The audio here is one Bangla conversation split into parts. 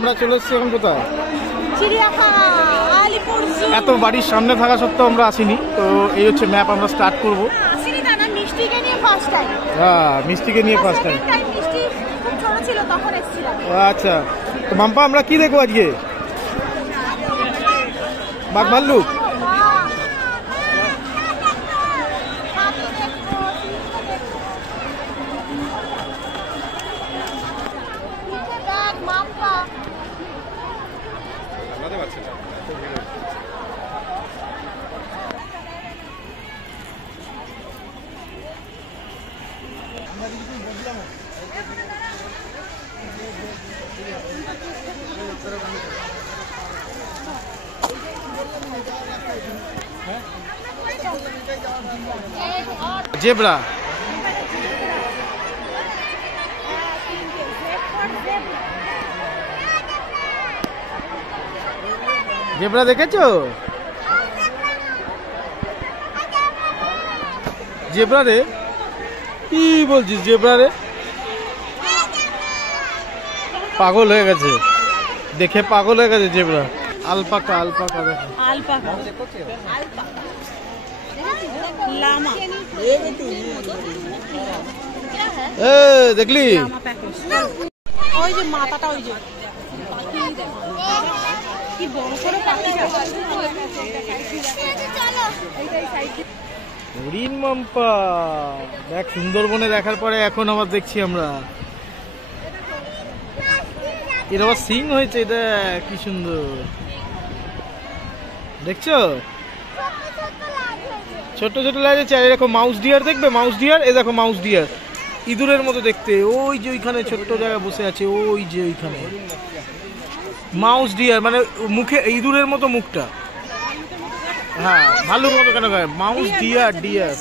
আমরা চলে এসেছি এখন কোথায়? চিড়িয়াখানা, আলিপুর জু। এত বাড়ির সামনে থাকা সত্ত্বেও আমরা আসিনি, তো এই হচ্ছে ম্যাপ, আমরা স্টার্ট করবো। আসিনি না, মিষ্টিকে নিয়ে ফার্স্ট টাইম। হ্যাঁ, মিষ্টিকে নিয়ে ফার্স্ট টাইম। মিষ্টি খুব ছোট ছিল তখন এসেছিলাম। আচ্ছা, তো মাম্পা আমরা কি দেখবো আজকে? বাঘ ভাল্লুক? জেব্রা। জেব্রা দেখেছো? জেব্রা রে? কি বলছিস জেব্রা রে? পাগল হয়ে গেছে, দেখে পাগল হয়ে গেছে জেব্রা। আলপাকা, আলপাকা দেখো। আলপাকা, লামা। এ দেখলি? ওই যে মাথাটা, ওই যে কি বড় করে পাখিটা। হরিণ মাম্পা দেখ, সুন্দরবনে দেখার পরে এখন আবার দেখছি আমরা। এর আবার সিং হয়েছে, এটা কি সুন্দর দেখছো? ছোট ছোট লাগছে। আর এরকম মাউস ডিয়ার দেখবে, মাউস ডিয়ার, এ দেখো মাউস ডিয়ার, ইঁদুরের মতো দেখতে। ওই যে ওইখানে ছোট্ট জায়গায় বসে আছে, ওই যে ওইখানে মাউস ডিয়ার, মানে মুখে ইঁদুরের মতো মুখটা। হ্যাঁ, ভাল্লুর মতো কেন গায়ে? মাউস ডিয়ার, ডিয়ার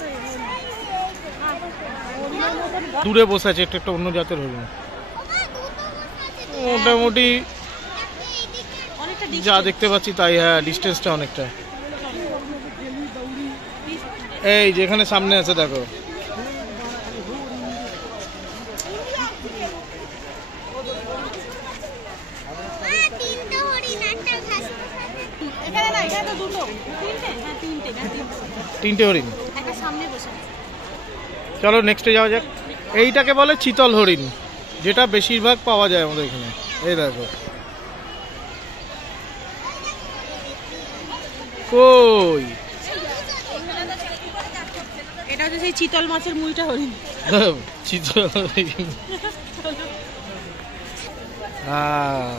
দূরে বসে আছে, একটা একটা অন্য জাতের হরিণ। মোটামুটি যা দেখতে পাচ্ছি তাই। হ্যাঁ, ডিস্টেন্সটা অনেকটা। এই যেখানে সামনে আছে দেখো, তিনটে হরিণ। চলো নেক্সটে যাওয়া যাক। এইটাকে বলে চিতল হরিণ, যেটা বেশিরভাগ পাওয়া যায় আমাদের এখানে। এই দেখো, কই এটা হচ্ছে সেই চিতল মাছের মুইটা হরিণ। চিতল হরিণ। হ্যাঁ,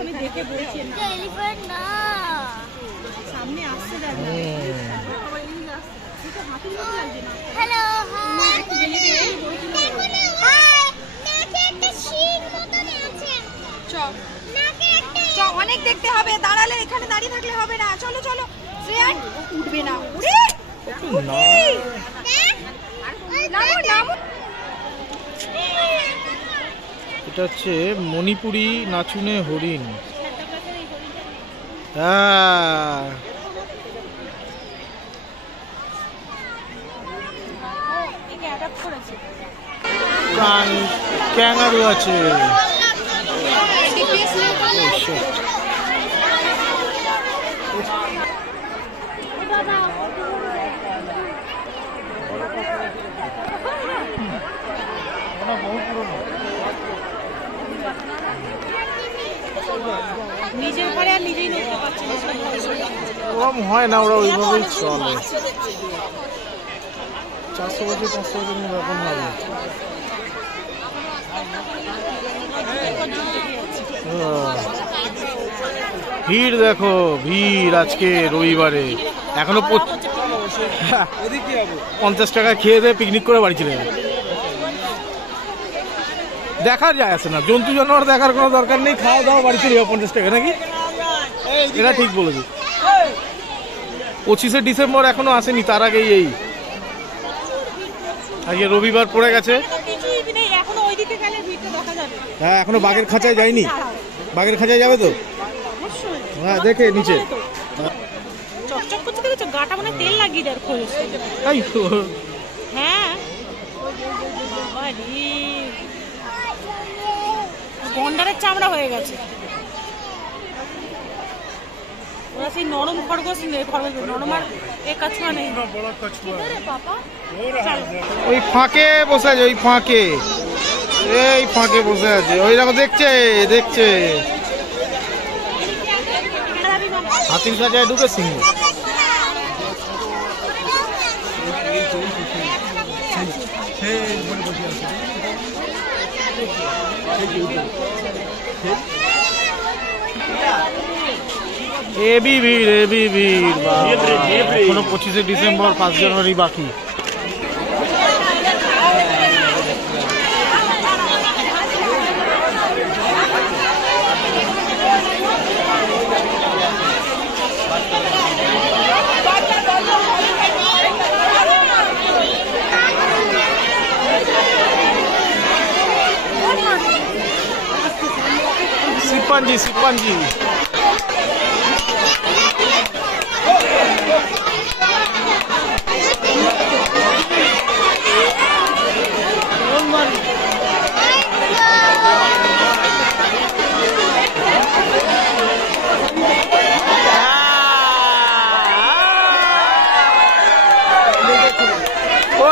আমি দেখে বলছি সামনে আসছে। অনেক দেখতে হবে, দাঁড়ালে এখানে দাঁড়িয়ে থাকলে হবে না। চলো চলো, উঠবে না। এটা হচ্ছে মণিপুরি নাচুনে হরিণ। হ্যাঁ, ক্যাঙ্গারু আছে। নিজের ঘরে আর নিজেই নড়তে পারছে না, ওরকম হয় না, ওরা ওইভাবেই চলে। 400 বছর 500 বছর এরকম হবে। ভিড় দেখো, ভিড় আজকে রবিবারে। এখনো 50 টাকা খেয়ে দিয়ে পিকনিক করে বাড়ি চলে যাবে। দেখার যায় আসে না, জন্তু জানোয়ার দেখার কোনো দরকার নেই, খাওয়া দাওয়া বাড়ি চলে যাবে 50 টাকা নাকি। এটা ঠিক বলেছি। 25শে ডিসেম্বর এখনো আসেনি, তার আগেই এই আজকে রবিবার পড়ে গেছে। হ্যাঁ এখনো বাঘের খাঁচায় যায়নি, বাঘের খাঁচায় যাবে তো? হ্যাঁ দেখে নিচে চকচক করতে দেখেছো, গাটা মানে তেল লাগিয়ে দেয় খোলসে। তাই তো। হ্যাঁ বাবা রে, গন্ডারের চামড়া হয়ে গেছে। ওরা সেই নরম খরগোশ নরম আর এ কাছুয়া নেই। ওই ফাঁকে বসে আছে, ওই ফাঁকে, এই ফাঁকে বসে আছে, ওই রকম দেখছে দেখছে। হাতির খাঁচায় ঢুকে সিংহ। এবি ভিড়, এবি ভিড়, এখনো 25শে ডিসেম্বর, 5 জানুয়ারি বাকি। সিপাঞ্জি সিপাঞ্জি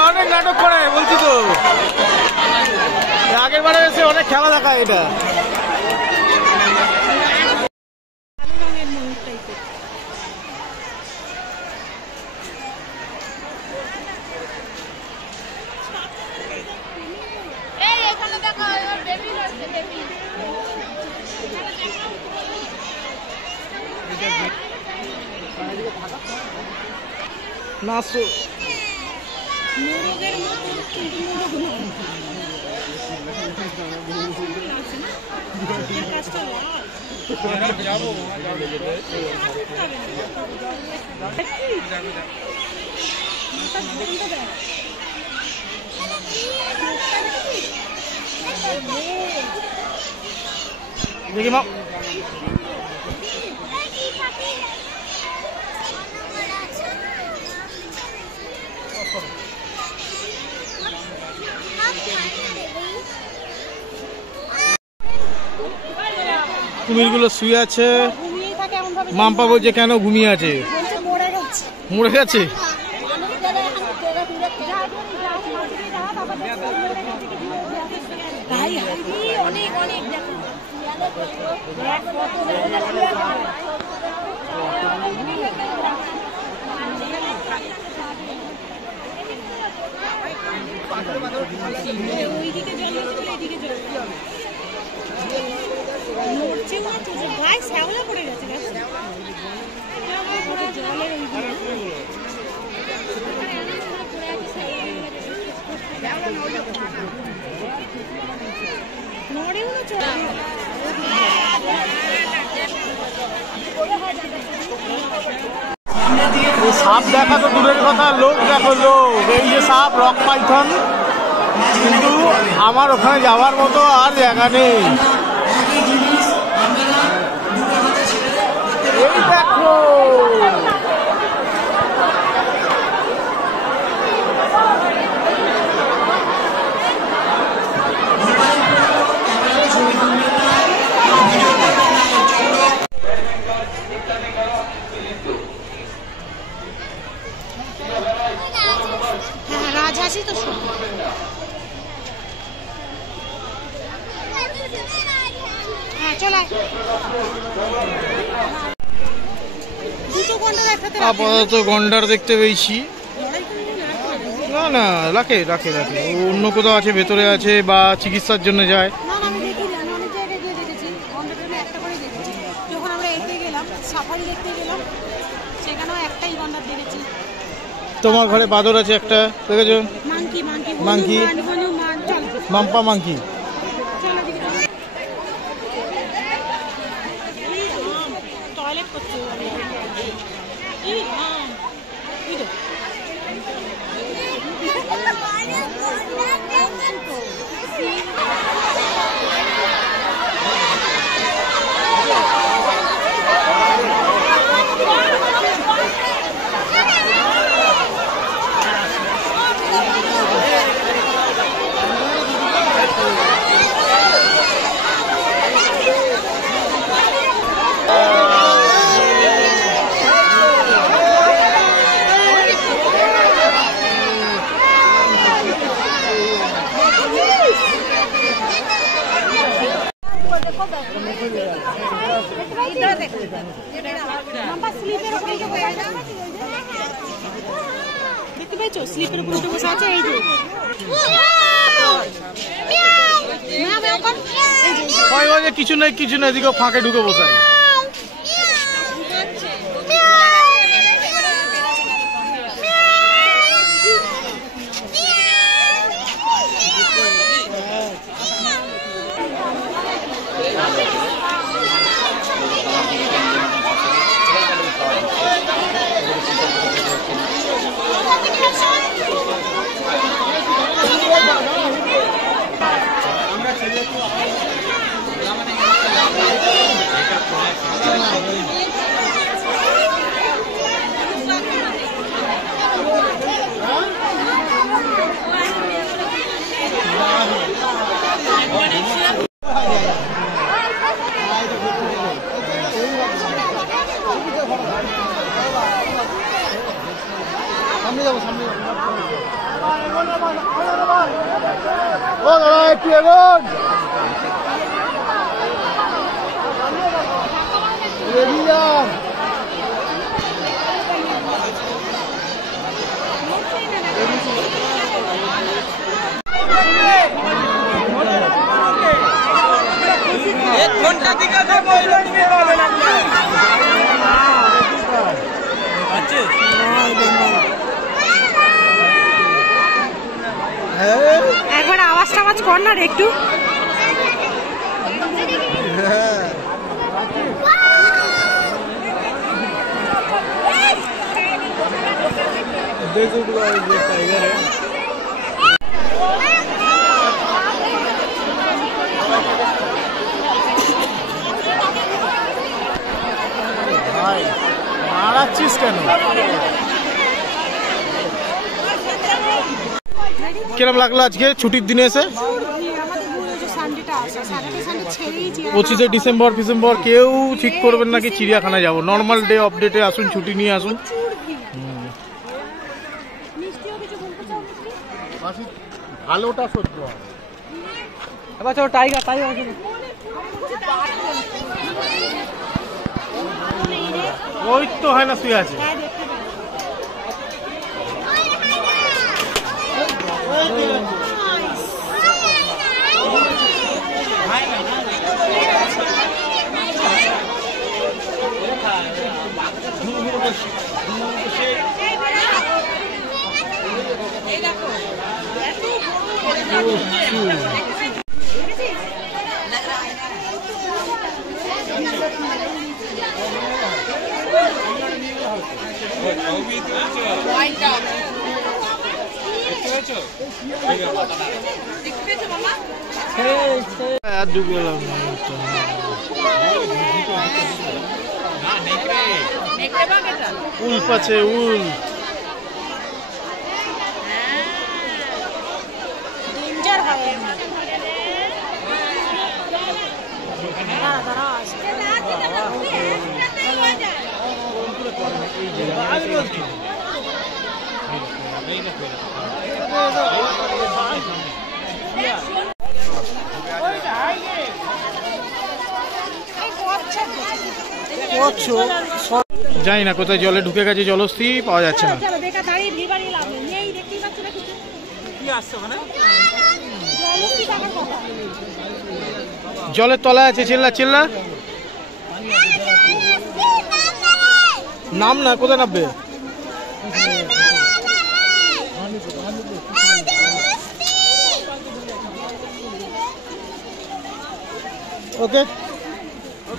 অনেক নাটক করে, বলছি তো আগের বারে এসে অনেক খেলা দেখায় এটা। নাচো দেখি মা। কুমিরগুলো শুয়ে আছে, মাম্পা বলছে কেন ঘুমিয়ে আছে, মরে গেছে। গায়ে শ্যাওলা পড়ে গেছে। সাপ দেখা তো দূরের কথা, লোক দেখো লোক, এই যে সাপ রক পাইথন, কিন্তু আমার ওখানে যাওয়ার মতো আর জায়গা নেই। এই দেখো রাজহাঁসই তো হ্যাঁ চলায় দুটো গন্ডার একসাথে। আপাতত গন্ডার দেখতে পেয়েছি। না না রাখে রাখে রাখে, অন্য কোথাও আছে, ভেতরে আছে বা চিকিৎসার জন্য যায়। যখন আমরা এতে গেলাম, সাফারি দেখতে গেলাম, সেখানেও একটাই গন্ডার দেখেছি। তোমার ঘরে বাদর আছে একটা, দেখেছো? Monkey monkey monkey, Mampa monkey. Toilet দেখতে পাইছো স্লিপের উপরে উঠে বসে আছে এই যে কিছু নাই এদিকে ফাঁকে ঢুকে বসে একবার আওয়াজ টাওয়াজ কর না রে একটু মারাচ্ছিস কেন? কিরম লাগলো আজকে ছুটির দিনে এসে? 25শে ডিসেম্বর কেউ ঠিক করবেন নাকি চিড়িয়াখানা যাবো। নর্মাল ডে আপডেটে আসুন, ছুটি নিয়ে আসুন। ভালোটা সহ্য হয়। এবার চলো টাইগার ওই তো হয় না, শুয়ে আছে। উল্ফ আছে, উল্ফ ডেঞ্জার হয় জানি না কোথায় জলে ঢুকে গেছে, জলস্থি পাওয়া যাচ্ছে না। জলের তলায় আছে, চিল্লা নাম না, কোথায় নামবে? ওকে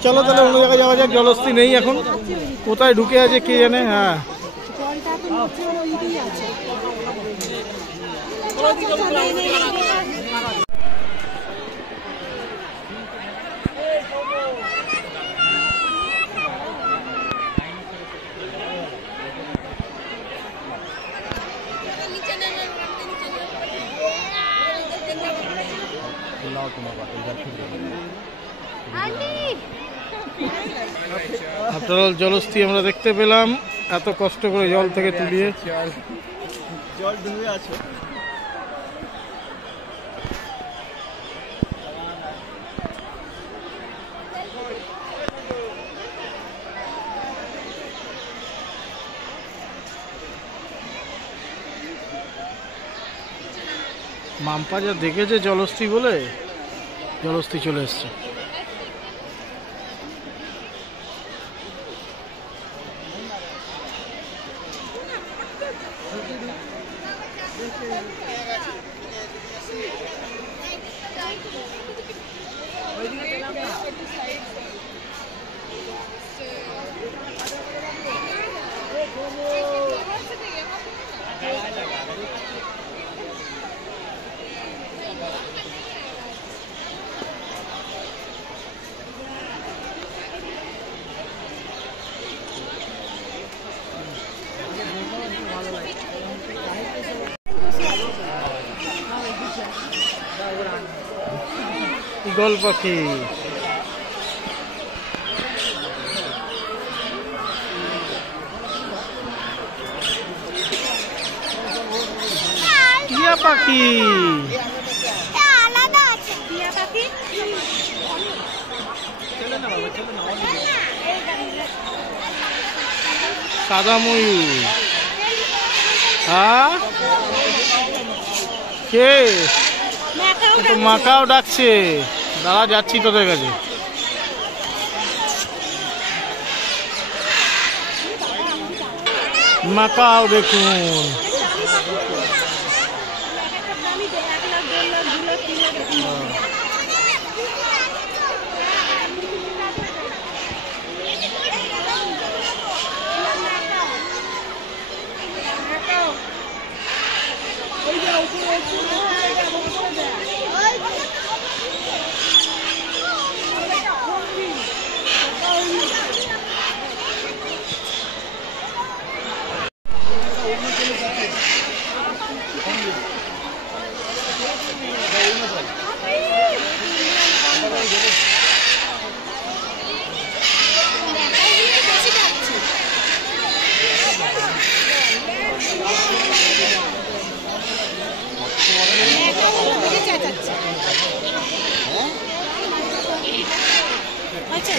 চলো তাহলে অন্য জায়গায় যাওয়া যাক। জলস্থি নেই এখন, কোথায় ঢুকে আছে কে জানে। হ্যাঁ আফটার অল জলস্থি আমরা দেখতে পেলাম, এত কষ্ট করে জল থেকে তুলিয়ে। জল ডুবে আছে। মাম্পা যা দেখেছে জলস্থি বলে, জলস্থি চলে এসছে। ঈগল পাখি, টিয়া পাখি, আলাদা আছে টিয়া পাখি। সাদা ময়ূর। হ্যাঁ কে? তো মাকাও ডাকছে, দাঁড়া যাচ্ছি তোদের কাছে। মাকাও দেখুন,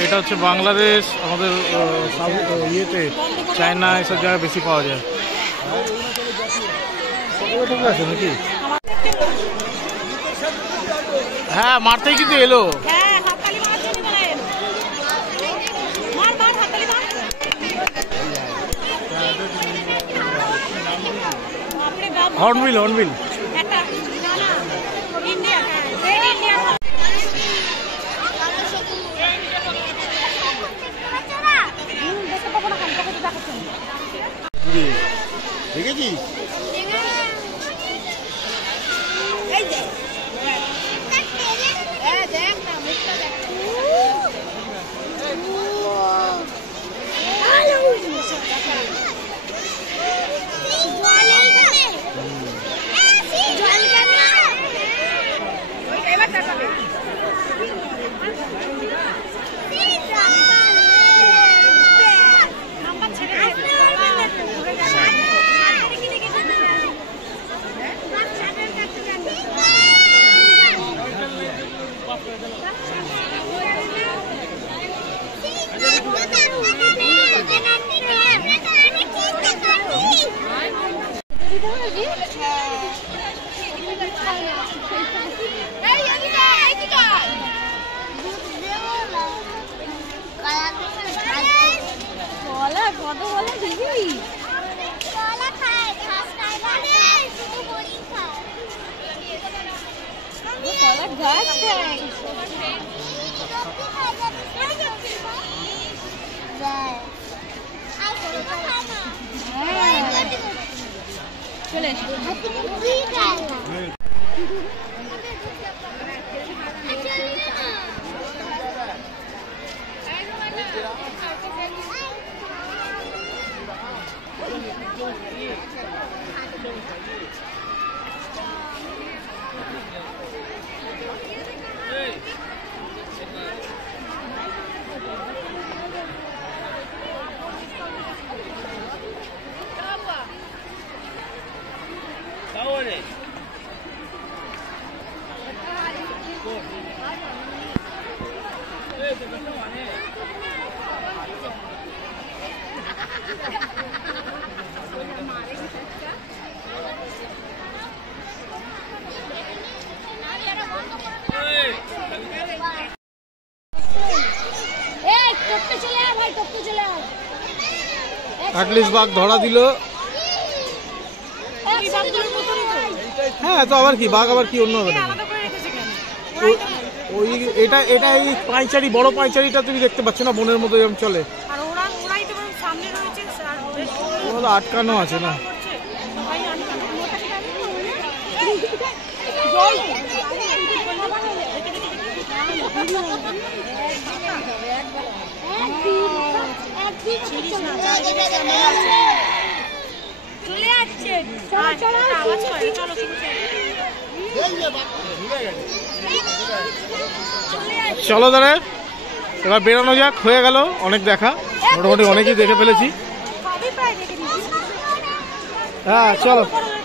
এটা হচ্ছে বাংলাদেশ, আমাদের ইয়েতে চায়না এসব জায়গায় বেশি পাওয়া যায়। ঠিক আছে নাকি? হ্যাঁ মারতেই কিন্তু এলো। Hornbill, hornbill. দেখেছিস? চলে অ্যাটলিস্ট বাঘ ধরা দিল। এই বাঘগুলোর মতনই তো। হ্যাঁ, তো আবার কি বাঘ আবার কি অন্য হবে না? আলাদা করে রেখেছে কেন? ওরাই তো করে। ওই এটা এই পাঁইচারি, বড় পাঁইচারিটা তুমি দেখতে পাচ্ছ না, বনের মধ্যে যেমন চলে, আর ওরাই তো বরং সামনে রয়েছে আর বেশ ওরা আটকানো আছে না। করছে। সবাই আটকানো। ছিড়িস না, চারিদিকে ক্যামেরা আছে। চলে যাচ্ছে আওয়াজ করে, চলো শুরু চলো দাঁড়া, এবার বেরোনো যাক, হয়ে গেল অনেক দেখা, মোটামুটি অনেকই দেখে ফেলেছি। সবই প্রায় দেখে নিয়েছি। হ্যাঁ চলো। করো।